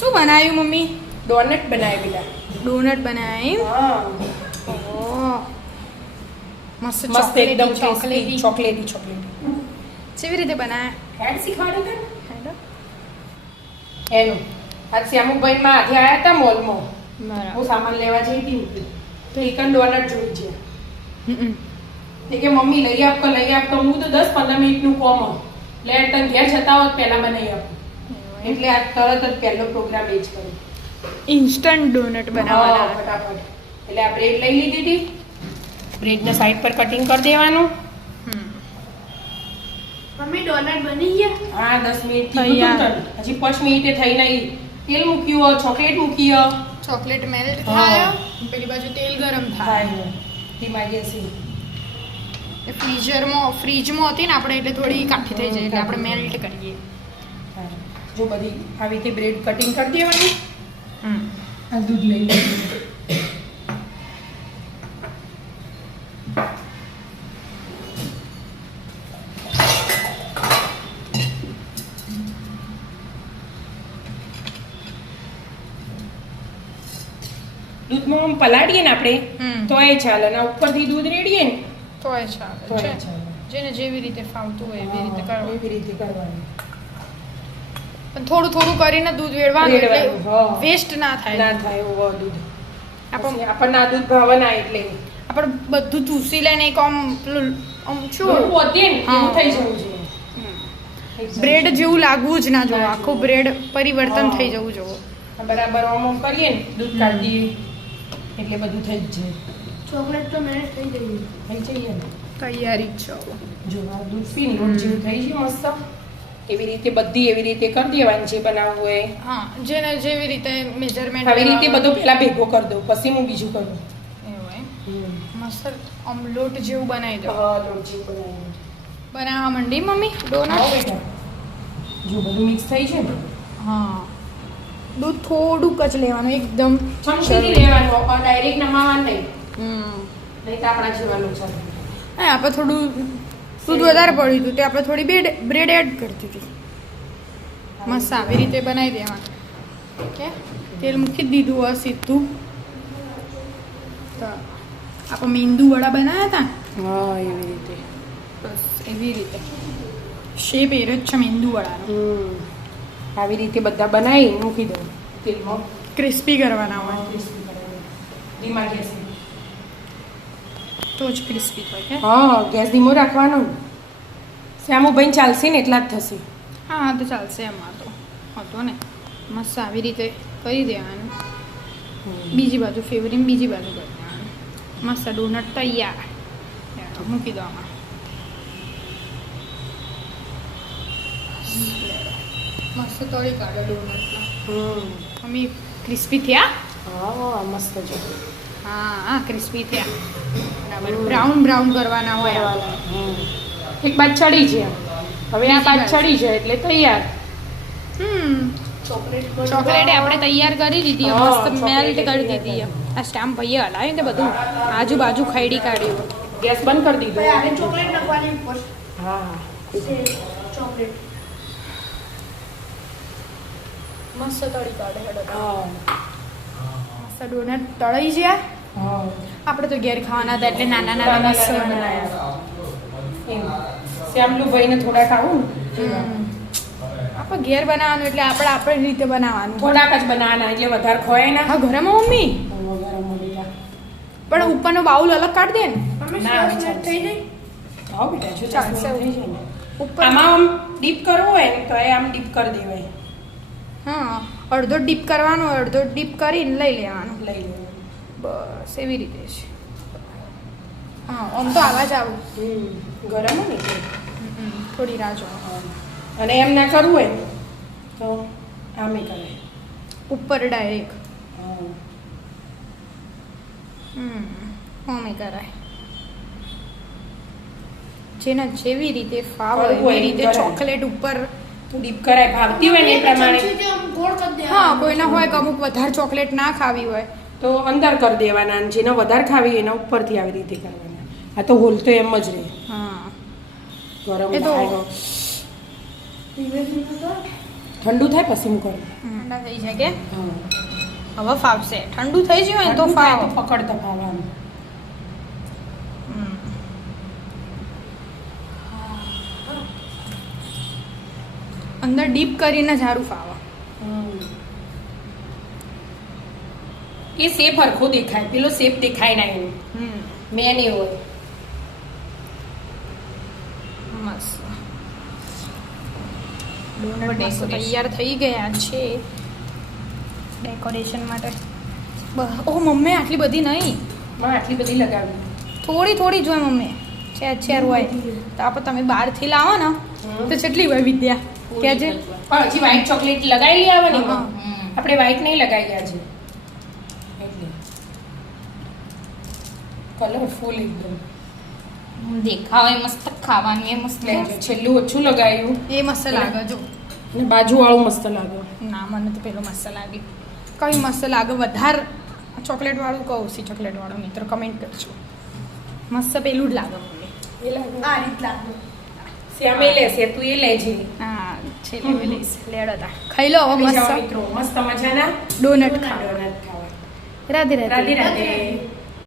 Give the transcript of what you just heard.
શું બનાવ્યું mummy? Donut બનાવી બેટા. ડોનટ બનાવી. હા ઓહ મસ્ત મસ્ત એકદમ ચોકલેટી. ચોકલેટી કેવી રીતે બનાવે? હેડ શીખવાડ્યું તને એનું આજ શ્યામુભાઈ માં આજે આવ્યા હતા મોલમાં. બરાબર. હું સામાન લેવા જઈ હતી તો એકન ડોનટ જોઈ છે. તે કે મમ્મી લઈ આપ તો હું તો 10-15 મિનિટનું કોમ લે તને ઘેર જતા હોત પહેલા બનાવી આપું. એટલે આ તરત જ પહેલો પ્રોગ્રામ એ જ કર્યો. ઇન્સ્ટન્ટ ડોનટ બનાવવાના. ફટાફટ. એટલે આ બ્રેડ લઈ લીધી હતી. બ્રેડને સાઈડ પર કટિંગ કરી દેવાનું. મમ્મી ડોનટ બની ગયા? હા 10 મિનિટ થયું. હજી 5 મિનિટે થઈ નહીં. તેલ મૂક્યું ચોકલેટ મૂકી ચોકલેટ મેલ્ટ હા. થાય પેલી બાજુ તેલ ગરમ થાય. ધીમા ગેસે. ફ્રીજમાં હતી ને આપણે એટલે થોડી કાઠી થઈ જાય એટલે આપણે મેલ્ટ કરીએ. જો બધી આવી રીતે બ્રેડ કટિંગ કરી દેવાની. આ દૂધ લઈ લેવાનું. દૂધમાં આમ પલાળીએ ને આપણે તો એ ચાલે અને ઉપરથી દૂધ રેડીએ ને તોય તો ચાલે એ છે. ચાલે. જેને જેવી રીતે ફાવતું હોય એવી રીતે કરવું. એવી રીતે કરવાનું. પણ થોડું થોડું કરીને દૂધ વેડવાનું રેડવાનું, એટલે હા. વેસ્ટ ના થાય. ના થાય એવું દૂધ. આપણે આપણને આ દૂધ ભાવે ના એટલે આપણે બધું ચૂસી લઈને એક આમ પેલું આમ શું દૂધ વધે ને હા. એવું થઈ જવું જોઈએ. બ્રેડ જેવું લાગવું જ ના જોવું. આખું બ્રેડ પરિવર્તન હા. થઈ જવું જોવું. બરાબર આમ કરીએ ને દૂધ કાઢી દઈએ એટલે બધું થઈ જ જાય. ચોકલેટ તો મેનેજ થઈ ગઈ. થઈ જઈએ ને તૈયારી જ છે હવે. જો આ દૂધ પીને લોટ જેવું થઈ ગયું મસ્ત. એવી રીતે બધી એવી રીતે કરી દેવાની છે બનાવવું હોય. હા જેને જેવી રીતે મેજરમેન્ટ આવી રીતે બધું પહેલા ભેગો કરી દઉં પછી હું બીજું કરું. મસ્ત આમ લોટ જેવું બનાવી દો. હા લોટ જેવું બનાવી બનાવવા માંડી મમ્મી ડોનટ. બેટા જો બધું મિક્સ થઈ છે ને હા દૂધ થોડુંક જ લેવાનું એકદમ ચમચીથી લેવાનું ડાયરેક્ટ નમાવાનું નહીં હમ નહીં તો આપણા જીવાનું છે. હા આપણે થોડું દૂધ વધારે પડ્યું હતું તે આપણે થોડી બ્રેડ એડ કરી દીધી. મસ્ત આવી રીતે બનાવી દેવાનું. ઓકે તેલ મૂકી જ દીધું હોય સીધું. તો આપણે મેંદુ વડા બનાવ્યા હતા ને? હા એવી રીતે બસ એવી રીતે શેપ એ જ છે મેંદુ વડાનો. આવી રીતે બધા બનાવી મૂકી દઉં તેલમાં ક્રિસ્પી કરવાના હોય ક્રિસ્પી કરવાનું. ધીમા ગેસે. તો જ ક્રિસ્પી થાય કે હા ગેસ ધીમો રાખવાનો. શ્યામુભાઈ ચાલશે ને એટલા જ થશે. હા તો ચાલશે એમાં તો હતો ને મસ્ત આવી રીતે કરી દેવાનું. બીજી બાજુ ફેવરીને બીજી બાજુ કરી દેવાનું. મસ્ત ડોનટ તૈયાર. મૂકી દો આમાં. મસ્ત તળી કાઢો ડોનટના. મમ્મી ક્રિસ્પી થયા? હા મસ્ત છે. હા ક્રિસ્પી થયા. બરાબર બ્રાઉન કરવાના હોય. એક બાદ ચડી છે હવે આ બાદ બીજી ચડી જાય એટલે તૈયાર. ચોકલેટ આપણે તૈયાર કરી દીધી હા, મસ્ત chocolate મેલ્ટ કરી તૈયાર દીધી. આ સ્ટેમ્પ ભાઈએ હલાવ્યું ને બધું આજુબાજુ ખાઈડી કાઢ્યું. ગેસ બંધ કરી દીધો. ભાઈ આને ચોકલેટ નાખવાની ઉપર. હા ચોકલેટ. મસ્ત તળી કાઢે હા મસ્ત ડોનટ તળાઈ ગયા. હા આપણે તો ઘેર ખાવાના હતા એટલે નાના નાના મસ્ત બનાવ્યા. શ્યામલુભાઈને થોડાક આવું ને આપણે ઘેર બનાવવાનું એટલે આપણે આપણી રીતે બનાવવાનું. થોડાક જ બનાવવાના એટલે વધારે ખોય ના. હા ઘરમાં મમ્મી પણ ઉપરનો બાઉલ અલગ કાઢ દે ને. મમ્મી ના, સરસ ચાલશે. થઈ ગઈ. હા બેટા જો ચાલશે. થઈ જાય ને. ઉપર આમાં આમ ડીપ કરવું હોય ને તો એ આમ ડીપ કરી દેવાય. હા અડધો ડીપ કરવાનો અડધો ડીપ કરીને લઈ લેવાનું. લઈ લેવાનું. બસ એવી રીતે છે. હા આમ તો આવા જ આવું. ગરમ હોય ને એટલે. થોડી રાહ જો. અને એમ ના કરવું હોય ને તો આમે કરાય. ઉપર ડાયરેક્ટ હા. હોમે કરાય. જેના જેવી રીતે ફાવે કરવું હોય એવી રીતે કરાય. ચોકલેટ ઉપર. તો ડીપ કરાય ભાવતી હોય ને એ પ્રમાણે ચમચીથી આમ ગોળ કરી દેવાનું. હા કોઈના હોય કે અમુક વધારે ચોકલેટ ના ખાવી હોય તો અંદર કરી દેવાના અને જેને વધારે ખાવી એના ઉપરથી આવી રીતે કરવાના. આ તો હોલ તો એમ જ રહે. હા ગરમ એ તો થાય. ધીમે ધીમે કર. ઠંડુ થાય પછી હું કરું ઠંડા થઈ જાય કે હા હવે ફાવશે ઠંડુ થઈ ગયું હોય ને તો ઠંડુ થાય ફાવ તો પકડતા ખાવાનું અંદર ડીપ કરીને ઝાડુ ફાવા એ શેપ હરખો દેખાય પેલો શેપ દેખાય ના એનો મેન એ હોય મસ્ત ડોનટ મસ્ત તૈયાર થઈ ગયા છે ડેકોરેશન માટે ઓ મમ્મી આટલી બધી નહીં માં આટલી બધી લગાવી થોડી થોડી જ હોય મમ્મી છેર હોય તો આપણે તમે બહારથી લાવો ને તો કેટલી હોય વિદ્યા કે છે પણ હજી વ્હાઈટ ચોકલેટ લગાવી આવે ને હા. આપણે વ્હાઈટ નહીં લગાવી આજે એટલે કલરફુલ એકદમ દેખાવે મસ્ત, ખાવાનું એ મસ્ત લેજો છેલ્લું ઓછું લગાવ્યું એ મસ્ત લાગે જો અને બાજુવાળું મસ્ત લાગે ના મને તો પેલો મસ્ત લાગે કઈ મસ્ત લાગે વધારે ચોકલેટ વાળું કહું સી ચોકલેટ વાળો મિત્રો કમેન્ટ કરજો મસ્ત પેલું જ લાગે મને એ લાગે આ રીત લાગે શ્યામે લેશે તું એ લેજે હા છે લેવે લઈશ લેડો તા ખાઈ લો હવે જાઓ મસ્ત મિત્રો મસ્ત મજાના ડોનટ ખાવા ડોનટ ખાવા રાધે રાધે રાધે રાધે